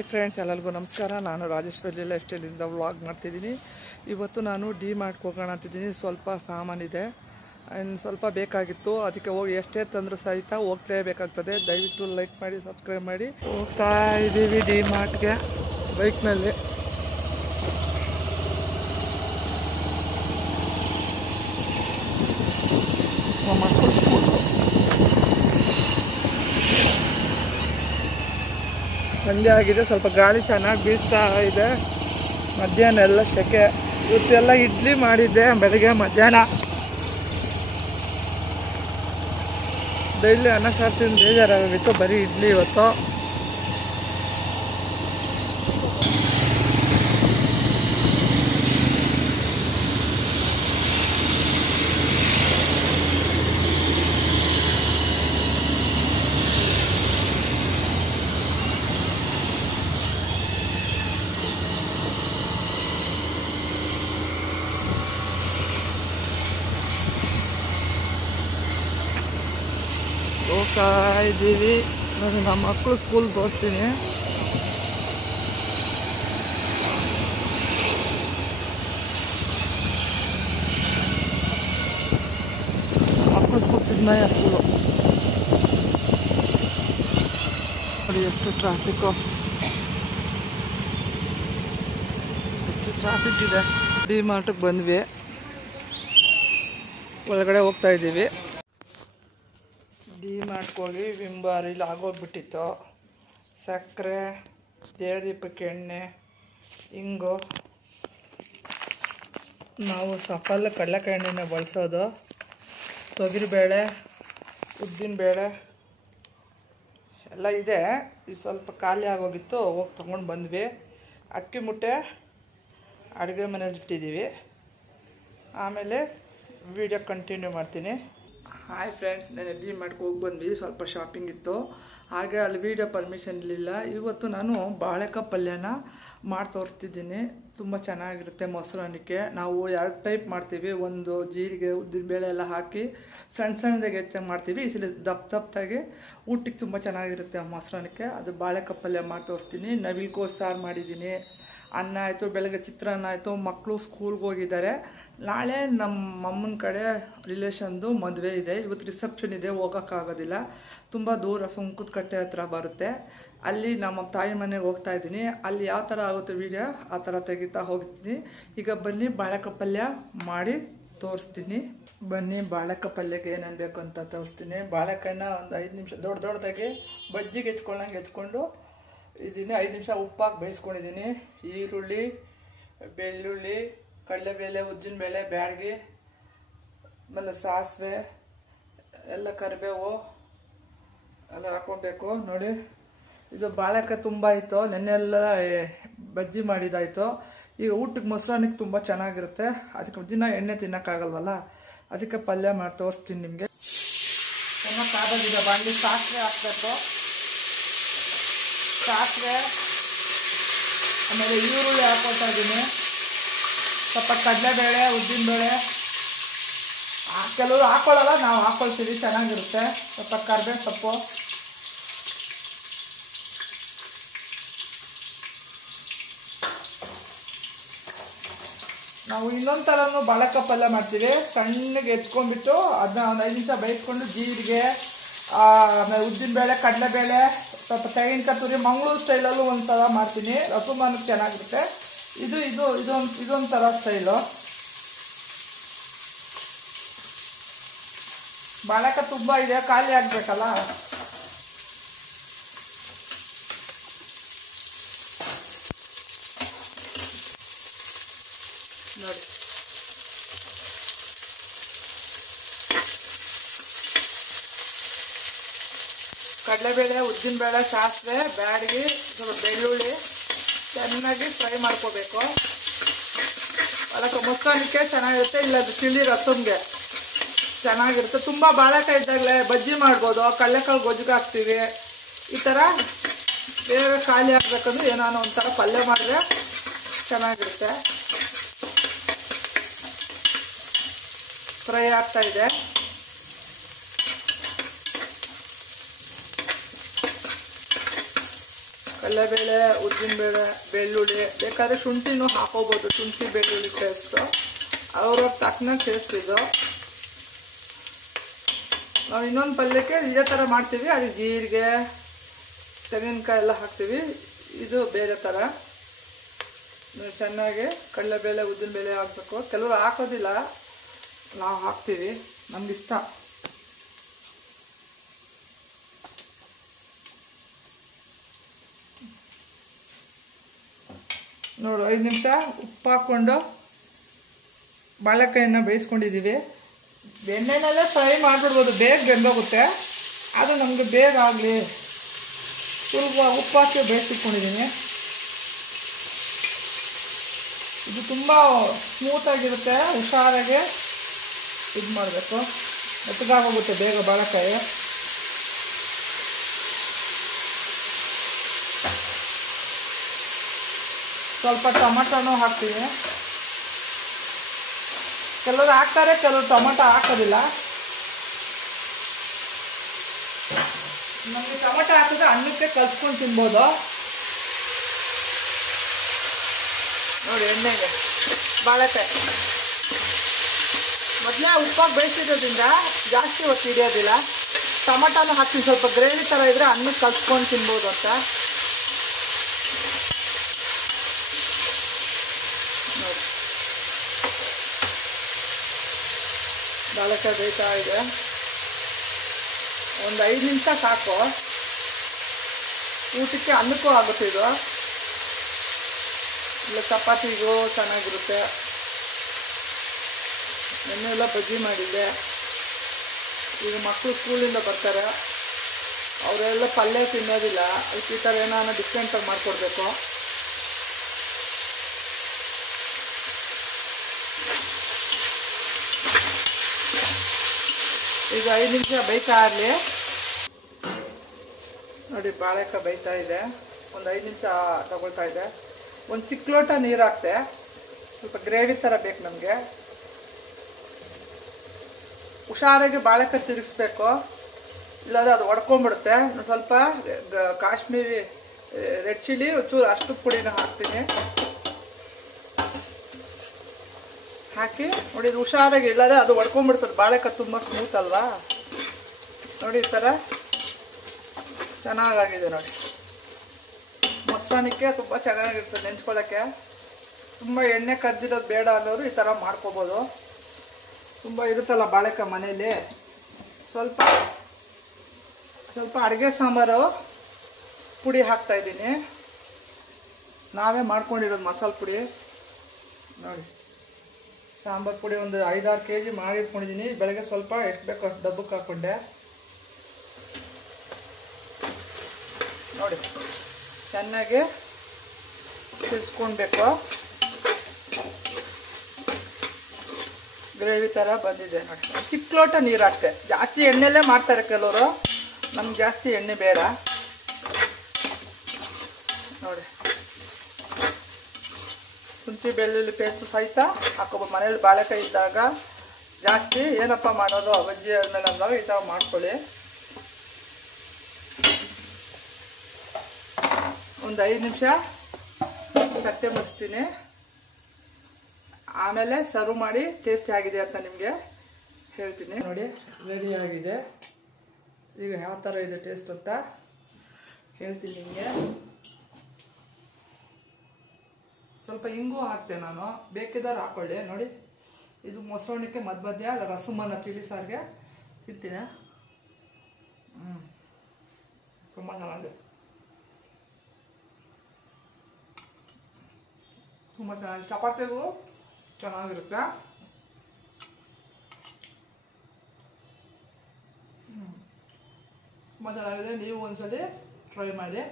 Hi friends, ಎಲ್ಲರಿಗೂ ನಮಸ್ಕಾರ. ನಾನು ರಾಜೇಶ್ವರಿ ಲೈಫ್ ಸ್ಟೈಲಿಂದ ವ್ಲಾಗ್ ಮಾಡ್ತಿದ್ದೀನಿ. ಇವತ್ತು ನಾನು ಡಿ ಮಾರ್ಟ್ಗೆ ಹೋಗೋಣ ಅಂತಿದ್ದೀನಿ. ಸ್ವಲ್ಪ ಸಾಮಾನಿದೆ, ಇನ್ನು ಸ್ವಲ್ಪ ಬೇಕಾಗಿತ್ತು. ಅದಕ್ಕೆ ಹೋಗಿ ಎಷ್ಟೇ ತಂದರೂ ಸಹಿತ ಹೋಗ್ಲೇಬೇಕಾಗ್ತದೆ. ದಯವಿಟ್ಟು ಲೈಕ್ ಮಾಡಿ, ಸಬ್ಸ್ಕ್ರೈಬ್ ಮಾಡಿ. ಹೋಗ್ತಾ ಇದ್ದೀವಿ ಡಿ ಮಾರ್ಟ್ಗೆ ಬೈಕ್ನಲ್ಲಿ. ಮಕ್ಕಳು ಸ್ಕೂಲು ಸಂಜೆ ಆಗಿದೆ, ಸ್ವಲ್ಪ ಗಾಳಿ ಚೆನ್ನಾಗಿ ಬೀಸ್ತಾ ಇದೆ. ಮಧ್ಯಾಹ್ನ ಎಲ್ಲ ಸೆಕೆ. ಇವತ್ತೆಲ್ಲ ಇಡ್ಲಿ ಮಾಡಿದ್ದೆ ಬೆಳಗ್ಗೆ ಮಧ್ಯಾಹ್ನ. ಡೈಲಿ ಅನ್ನ ಸಾರು ತಿಂದು ಬೇಜಾರಾಗಿತ್ತು, ಬರೀ ಇಡ್ಲಿ ಇವತ್ತು. ಹೋಗ್ತಾ ಇದ್ದೀವಿ ನೋಡಿ. ನಮ್ಮ ಮಕ್ಕಳು ಸ್ಕೂಲ್ ತೋರಿಸ್ತೀನಿ. ಮಕ್ಕಳು ಸ್ಕೂಲ್ ಸಿದ್ಮಯ್ಯ ಸ್ಕೂಲು ನೋಡಿ. ಎಷ್ಟು ಟ್ರಾಫಿಕ್ಕು, ಎಷ್ಟು ಟ್ರಾಫಿಕ್ ಇದೆ. ಡಿ ಮಾರ್ಟಿಗೆ ಬಂದ್ವಿ, ಒಳಗಡೆ ಹೋಗ್ತಾ ಇದ್ದೀವಿ. ಡಿ ಮಾರ್ಟ್ಗೆ ಹೋಗಿ ವಿಂಬಾರ್ ಇಲ್ಲಿ ಆಗೋಗ್ಬಿಟ್ಟಿತ್ತು. ಸಕ್ಕರೆ, ದೇವದೀಪಕ್ಕೆ ಎಣ್ಣೆ, ಹಿಂಗು. ನಾವು ಸಫಲ್ ಕಡಲೆಕಾಯಿ ಎಣ್ಣೆನ ಬಳಸೋದು. ತೊಗರಿಬೇಳೆ, ಉದ್ದಿನಬೇಳೆ ಎಲ್ಲ ಇದೆ. ಇದು ಸ್ವಲ್ಪ ಖಾಲಿ ಆಗೋಗಿತ್ತು, ಹೋಗಿ ತೊಗೊಂಡು ಬಂದ್ವಿ. ಅಕ್ಕಿ ಮುಟ್ಟೆ ಅಡುಗೆ ಮನೇಲಿ ಇಟ್ಟಿದ್ದೀವಿ. ಆಮೇಲೆ ವಿಡಿಯೋ ಕಂಟಿನ್ಯೂ ಮಾಡ್ತೀನಿ. ಹಾಯ್ ಫ್ರೆಂಡ್ಸ್, ನಾನು ಡಿ ಮಾರ್ಟ್ಗೆ ಹೋಗಿ ಬಂದ್ವಿ. ಸ್ವಲ್ಪ ಶಾಪಿಂಗ್ ಇತ್ತು, ಹಾಗೆ ಅಲ್ಲಿ ವೀಡಿಯೋ ಪರ್ಮಿಷನ್ ಇರಲಿಲ್ಲ. ಇವತ್ತು ನಾನು ಬಾಳೆಕಾಯಿ ಪಲ್ಯನ ಮಾಡಿ ತೋರಿಸ್ತಿದ್ದೀನಿ. ತುಂಬ ಚೆನ್ನಾಗಿರುತ್ತೆ. ಮೊಸರನ್ನಕ್ಕೆ ನಾವು 2 ಟೈಪ್ ಮಾಡ್ತೀವಿ. ಒಂದು ಜೀರಿಗೆ, ಉದ್ದಿನಬೇಳೆ ಎಲ್ಲ ಹಾಕಿ ಸಣ್ಣದಾಗಿ ಹೆಚ್ಚಾಗಿ ಮಾಡ್ತೀವಿ. ಈ ಸಲ ದಪ್ಪದಾಗಿ ಊಟಕ್ಕೆ ತುಂಬ ಚೆನ್ನಾಗಿರುತ್ತೆ ಮೊಸರನ್ನಕ್ಕೆ. ಅದು ಬಾಳೆಕಾಯಿ ಪಲ್ಯ ಮಾಡಿ ತೋರಿಸ್ತೀನಿ. ನವಿಲುಕೋಸು ಸಾರು ಮಾಡಿದ್ದೀನಿ. ಅನ್ನ ಆಯಿತು, ಬೆಳಗ್ಗೆ ಚಿತ್ರಾನ್ನ ಆಯಿತು. ಮಕ್ಕಳು ಸ್ಕೂಲ್ಗೆ ಹೋಗಿದ್ದಾರೆ. ನಾಳೆ ನಮ್ಮ ಅಮ್ಮನ ಕಡೆ ರಿಲೇಷನ್ದು ಮದುವೆ ಇದೆ. ಇವತ್ತು ರಿಸೆಪ್ಷನ್ ಇದೆ, ಹೋಗೋಕ್ಕಾಗೋದಿಲ್ಲ. ತುಂಬ ದೂರ, ಸುಂಕದ ಕಟ್ಟೆ ಹತ್ರ ಬರುತ್ತೆ. ಅಲ್ಲಿ ನಮ್ಮ ತಾಯಿ ಮನೆಗೆ ಹೋಗ್ತಾ ಇದ್ದೀನಿ. ಅಲ್ಲಿ ಯಾವ ಥರ ಆಗುತ್ತೆ ವೀಡಿಯೋ ಆ ಥರ ತೆಗಿತಾ ಹೋಗ್ತೀನಿ. ಈಗ ಬನ್ನಿ ಬಾಳೆಕಾಯಿ ಪಲ್ಯ ಮಾಡಿ ತೋರಿಸ್ತೀನಿ. ಬನ್ನಿ ಬಾಳೆಕಾಯಿ ಪಲ್ಯಕ್ಕೆ ಏನೇನು ಬೇಕು ಅಂತ ತೋರಿಸ್ತೀನಿ. ಬಾಳೆಕಾಯಿನ ಒಂದು 5 ನಿಮಿಷ ದೊಡ್ಡದಾಗಿ ಬಜ್ಜಿಗೆ ಹೆಚ್ಕೊಂಡು ಇದನ್ನು 5 ನಿಮಿಷ ಉಪ್ಪಾಕಿ ಬೇಯಿಸ್ಕೊಂಡಿದ್ದೀನಿ. ಈರುಳ್ಳಿ, ಬೆಳ್ಳುಳ್ಳಿ, ಕಡಲೆಬೇಳೆ, ಉದ್ದಿನಬೇಳೆ, ಬ್ಯಾಡಗಿ, ಆಮೇಲೆ ಸಾಸಿವೆ ಎಲ್ಲ, ಕರಿಬೇವು ಎಲ್ಲ ಹಾಕ್ಕೊಬೇಕು ನೋಡಿ. ಇದು ಬಾಳೆಕಾಯಿ ತುಂಬ ಆಯಿತು, ನೆನ್ನೆಲ್ಲ ಬಜ್ಜಿ ಮಾಡಿದ್ದಾಯಿತು. ಈಗ ಊಟಕ್ಕೆ ಮೊಸರನ್ನಕ್ಕೆ ತುಂಬ ಚೆನ್ನಾಗಿರುತ್ತೆ. ಅದಕ್ಕೆ ದಿನ ಎಣ್ಣೆ ತಿನ್ನೋಕ್ಕಾಗಲ್ವಲ್ಲ, ಅದಕ್ಕೆ ಪಲ್ಯ ಮಾಡಿ ತೋರಿಸ್ತೀನಿ ನಿಮಗೆ. ಚೆನ್ನಾಗಿ ಕಾದಾಗಿದೆ ಬಾಣಲಿ. ಸಾಸಿವೆ ಹಾಕಬೇಕು. ಸಾಸಿವೆ, ಆಮೇಲೆ ಈರುಳ್ಳಿ ಹಾಕ್ಕೊಳ್ತಾ ಇದ್ದೀನಿ. ಸ್ವಲ್ಪ ಕಡಲೆಬೇಳೆ, ಉದ್ದಿನಬೇಳೆ ಕೆಲವರು ಹಾಕ್ಕೊಳ್ಳಲ್ಲ, ನಾವು ಹಾಕ್ಕೊಳ್ತೀವಿ, ಚೆನ್ನಾಗಿರುತ್ತೆ. ಸ್ವಲ್ಪ ಕರಿಬೇವು ಸೊಪ್ಪು, ನಾವು ಇನ್ನೊಂದು ಥರನೂ ಬಾಳೆಕಾಯಿ ಪಲ್ಯ ಮಾಡ್ತೀವಿ. ಸಣ್ಣಗೆ ಎತ್ಕೊಂಡ್ಬಿಟ್ಟು ಅದನ್ನ ಒಂದು 5 ನಿಮಿಷ ಬೇಯಿಸ್ಕೊಂಡು ಜೀರಿಗೆ, ಆಮೇಲೆ ಉದ್ದಿನಬೇಳೆ, ಕಡಲೆಬೇಳೆ, ಸ್ವಲ್ಪ ತೆಂಗಿನಕಾಯಿ ತುರಿ, ಮಂಗಳೂರು ಸ್ಟೈಲಲ್ಲೂ ಒಂದು ಥರ ಮಾಡ್ತೀನಿ. ರಸಮಾನಕ್ಕೆ ಚೆನ್ನಾಗಿರುತ್ತೆ. ಇದೊಂದು ಥರ ಸ್ಟೈಲು. ಬಾಳೆಕಾಯಿ ತುಂಬ ಇದೆ, ಖಾಲಿ ಆಗಬೇಕಲ್ಲ. ನೋಡಿ, ಕಡಲೆಬೇಳೆ, ಉದ್ದಿನಬೇಳೆ, ಸಾಸಿವೆ, ಬ್ಯಾಡಗಿ, ಸ್ವಲ್ಪ ಬೆಳ್ಳುಳ್ಳಿ ಚೆನ್ನಾಗಿ ಫ್ರೈ ಮಾಡ್ಕೋಬೇಕು. ಅದಕ್ಕೆ ಮೊಸರನ್ನಕ್ಕೆ ಚೆನ್ನಾಗಿರುತ್ತೆ, ಇಲ್ಲ ಅದು ತಿಳಿ ರಸಮ್ಗೆ ಚೆನ್ನಾಗಿರುತ್ತೆ. ತುಂಬ ಬಾಳೆಕಾಯಿ ಇದ್ದಾಗಲೇ ಬಜ್ಜಿ ಮಾಡ್ಬೋದು. ಕಡಲೆಕಾಳು ಗೊಜ್ಜಿಗೆ ಹಾಕ್ತೀವಿ. ಈ ಥರ ಬೇಗ ಖಾಲಿ ಆಗಬೇಕಂದ್ರೆ ಏನಾನ ಒಂಥರ ಪಲ್ಯ ಮಾಡಿದ್ರೆ ಚೆನ್ನಾಗಿರುತ್ತೆ. ಫ್ರೈ ಆಗ್ತಾ ಇದೆ. ಕಡಲೆಬೇಳೆ, ಉದ್ದಿನಬೇಳೆ, ಬೆಳ್ಳುಳ್ಳಿ, ಬೇಕಾದ್ರೆ ಶುಂಠಿನೂ ಹಾಕೋಬೋದು. ಶುಂಠಿ ಬೆಳ್ಳುಳ್ಳಿ ಪೇಸ್ಟು ಅವ್ರ ತಕ್ಕನ ಟೇಸ್ಟ್ ಇದು. ನಾವು ಇನ್ನೊಂದು ಪಲ್ಯಕ್ಕೆ ಇದೇ ಥರ ಮಾಡ್ತೀವಿ, ಅದಕ್ಕೆ ಜೀರಿಗೆ, ತೆಂಗಿನಕಾಯಿ ಎಲ್ಲ ಹಾಕ್ತೀವಿ. ಇದು ಬೇರೆ ಥರ. ಚೆನ್ನಾಗಿ ಕಡಲೆಬೇಳೆ, ಉದ್ದಿನಬೇಳೆ ಹಾಕಬೇಕು. ಕೆಲವರು ಹಾಕೋದಿಲ್ಲ, ನಾವು ಹಾಕ್ತೀವಿ, ನಮಗಿಷ್ಟ. ನೋಡು, 5 ನಿಮಿಷ ಉಪ್ಪು ಹಾಕ್ಕೊಂಡು ಬಾಳೆಕಾಯಿನ ಬೇಯಿಸ್ಕೊಂಡಿದ್ದೀವಿ. ಎಣ್ಣೆನಲ್ಲೇ ಫ್ರೈ ಮಾಡಿಬಿಡ್ಬೋದು, ಬೇಗ ಬೆಂದೋಗುತ್ತೆ. ಅದು ನಮಗೆ ಬೇಗ ಆಗಲಿ ಸ್ವಲ್ಪ ಉಪ್ಪು ಹಾಕಿ ಬೇಯಿಸಿಟ್ಕೊಂಡಿದ್ದೀನಿ. ಇದು ತುಂಬ ಸ್ಮೂತಾಗಿರುತ್ತೆ, ಹುಷಾರಾಗಿ ಇದು ಮಾಡಬೇಕು, ಮೆತ್ತಗಾಗೋಗುತ್ತೆ ಬೇಗ ಬಾಳೆಕಾಯಿ. ಸ್ವಲ್ಪ ಟೊಮಟೊನೂ ಹಾಕ್ತೀವಿ. ಕೆಲವರು ಹಾಕ್ತಾರೆ, ಕೆಲವರು ಟೊಮಟೊ ಹಾಕೋದಿಲ್ಲ. ನಮಗೆ ಟೊಮಟೊ ಹಾಕಿದ್ರೆ ಅನ್ನಕ್ಕೆ ಕಲ್ಸ್ಕೊಂಡು ತಿನ್ಬೋದು. ನೋಡಿ, ಎಣ್ಣೆಗೆ ಬಾಳೆಕಾಯಿ ಮೊದಲೇ ಉಪ್ಪಾಗಿ ಬೇಯಿಸಿರೋದ್ರಿಂದ ಜಾಸ್ತಿ ಹೊತ್ತು ಹಿಡಿಯೋದಿಲ್ಲ. ಟೊಮಟೊನೂ ಹಾಕ್ತೀನಿ, ಸ್ವಲ್ಪ ಗ್ರೇವಿ ಥರ ಇದ್ದರೆ ಅನ್ನಕ್ಕೆ ಕಲ್ಸ್ಕೊಂಡು ತಿನ್ಬೋದು ಅಂತ. ನೋಡಿ, ಬಾಳೆಕಾಯಿ ಬೇಯ್ತಾ ಇದೆ. ಒಂದು 5 ನಿಮಿಷ ಸಾಕು. ಊಟಕ್ಕೆ ಅನ್ನಕ್ಕೂ ಆಗುತ್ತೆ ಇದು, ಇಲ್ಲ ಚಪಾತಿಗೂ ಚೆನ್ನಾಗಿರುತ್ತೆ. ಎಣ್ಣೆಲ್ಲ ಬಜ್ಜಿ ಮಾಡಿದ್ದೆ. ಈಗ ಮಕ್ಕಳು ಸ್ಕೂಲಿಂದ ಬರ್ತಾರೆ, ಅವರೆಲ್ಲ ಪಲ್ಯ ತಿನ್ನೋದಿಲ್ಲ, ಅದಕ್ಕೆ ಈ ಥರ ಏನಾನ ಡಿಫ್ರೆಂಟಾಗಿ ಮಾಡಿಕೊಡ್ಬೇಕು. ಈಗ 5 ನಿಮಿಷ ಬೇಯ್ತಾ ಇರಲಿ. ನೋಡಿ, ಬಾಳೆಕಾಯಿ ಬೇಯ್ತಾ ಇದೆ. ಒಂದು 5 ನಿಮಿಷ ತಗೊಳ್ತಾ ಇದೆ. ಒಂದು ಚಿಕ್ಕ ಲೋಟ ನೀರು ಹಾಕ್ತೆ, ಸ್ವಲ್ಪ ಗ್ರೇವಿ ಥರ ಬೇಕು ನಮಗೆ. ಹುಷಾರಾಗಿ ಬಾಳೆಕಾಯಿ ತಿರುಗಿಸ್ಬೇಕು, ಇಲ್ಲಾಂದರೆ ಅದು ಒಡ್ಕೊಂಡ್ಬಿಡುತ್ತೆ. ಸ್ವಲ್ಪ ಕಾಶ್ಮೀರಿ ರೆಡ್ ಚಿಲ್ಲಿ ಒಂಚೂರು ಅಷ್ಟು ಪುಡಿನ ಹಾಕ್ತೀನಿ. ಹಾಕಿ ನೋಡಿ, ಇದು ಹುಷಾರಾಗಿ, ಇಲ್ಲದೆ ಅದು ಒಡ್ಕೊಂಡ್ಬಿಡ್ತದೆ. ಬಾಳೆಕಾಯಿ ತುಂಬ ಸ್ಮೂತ್ ಅಲ್ವಾ. ನೋಡಿ, ಈ ಥರ ಚೆನ್ನಾಗಾಗಿದೆ. ನೋಡಿ, ಮೊಸರನ್ನಕ್ಕೆ ತುಂಬ ಚೆನ್ನಾಗಿರ್ತದೆ ನೆಂಚ್ಕೊಳ್ಳೋಕ್ಕೆ. ತುಂಬ ಎಣ್ಣೆ ಕದ್ದಿರೋದು ಬೇಡ ಅನ್ನೋರು ಈ ಥರ ಮಾಡ್ಕೋಬೋದು. ತುಂಬ ಇರುತ್ತಲ್ಲ ಬಾಳೆಕಾಯಿ ಮನೇಲಿ. ಸ್ವಲ್ಪ ಅಡುಗೆ ಸಾಂಬಾರು ಪುಡಿ ಹಾಕ್ತಾಯಿದ್ದೀನಿ, ನಾವೇ ಮಾಡ್ಕೊಂಡಿರೋದು ಮಸಾಲೆ ಪುಡಿ. ನೋಡಿ, ಸಾಂಬಾರು ಪುಡಿ ಒಂದು 5-6 kg ಮಾಡಿಟ್ಕೊಂಡಿದ್ದೀನಿ. ಬೆಳಗ್ಗೆ ಸ್ವಲ್ಪ ಎಷ್ಟು ಬೇಕೋ ಅಷ್ಟು ಡಬ್ಬಕ್ಕೆ ಹಾಕ್ಕೊಂಡೆ. ನೋಡಿ, ಚೆನ್ನಾಗಿ ತಿರ್ಸ್ಕೊಳ್ಬೇಕು. ಗ್ರೇವಿ ಥರ ಬಂದಿದೆ. ನೋಡಿ, ಚಿಕ್ಕ ಲೋಟ ನೀರು ಹಾಕ್ತೆ. ಜಾಸ್ತಿ ಎಣ್ಣೆಲ್ಲೇ ಮಾಡ್ತಾರೆ ಕೆಲವರು, ನಮ್ಗೆ ಜಾಸ್ತಿ ಎಣ್ಣೆ ಬೇಡ. ನೋಡಿ, ಶುಂಠಿ ಬೆಳ್ಳುಳ್ಳಿ ಪೇಸ್ಟು ಸಹಿತ ಹಾಕೋಬೋದು. ಮನೇಲಿ ಬಾಳೆಕಾಯಿ ಇದ್ದಾಗ ಜಾಸ್ತಿ ಏನಪ್ಪ ಮಾಡೋದು ಬಜ್ಜಿ ಆದಮೇಲೆ ಅಂದಾಗ ಈ ಥರ ಮಾಡ್ಕೊಳ್ಳಿ. ಒಂದು 5 ನಿಮಿಷ ತಟ್ಟೆ ಮುಚ್ತೀನಿ, ಆಮೇಲೆ ಸರ್ವ್ ಮಾಡಿ ಟೇಸ್ಟಿ ಆಗಿದೆ ಅಂತ ನಿಮಗೆ ಹೇಳ್ತೀನಿ. ನೋಡಿ, ರೆಡಿ ಆಗಿದೆ. ಈಗ ಯಾವ ಥರ ಇದೆ ಟೇಸ್ಟ್ ಅಂತ ಹೇಳ್ತೀನಿ ನಿಮಗೆ. ಸ್ವಲ್ಪ ಇಂಗು ಹಾಕ್ತೆ ನಾನು, ಬೇಕಿದ್ದವ್ರು ಹಾಕ್ಕೊಳ್ಳಿ. ನೋಡಿ, ಇದು ಮೊಸರನ್ನಕ್ಕೆ ಮಧ್ಯ ರಸಮನ್ನ ತಿಳಿ ಸಾರಿಗೆ ತಿಂತೀನಿ. ತುಂಬ ಚೆನ್ನಾಗಿದೆ, ತುಂಬ ಚೆನ್ನಾಗಿ. ಚಪಾತಿಗೂ ಚೆನ್ನಾಗಿರುತ್ತೆ. ತುಂಬ ಚೆನ್ನಾಗಿದೆ. ನೀವು ಒಂದ್ಸಲಿ ಟ್ರೈ ಮಾಡಿ.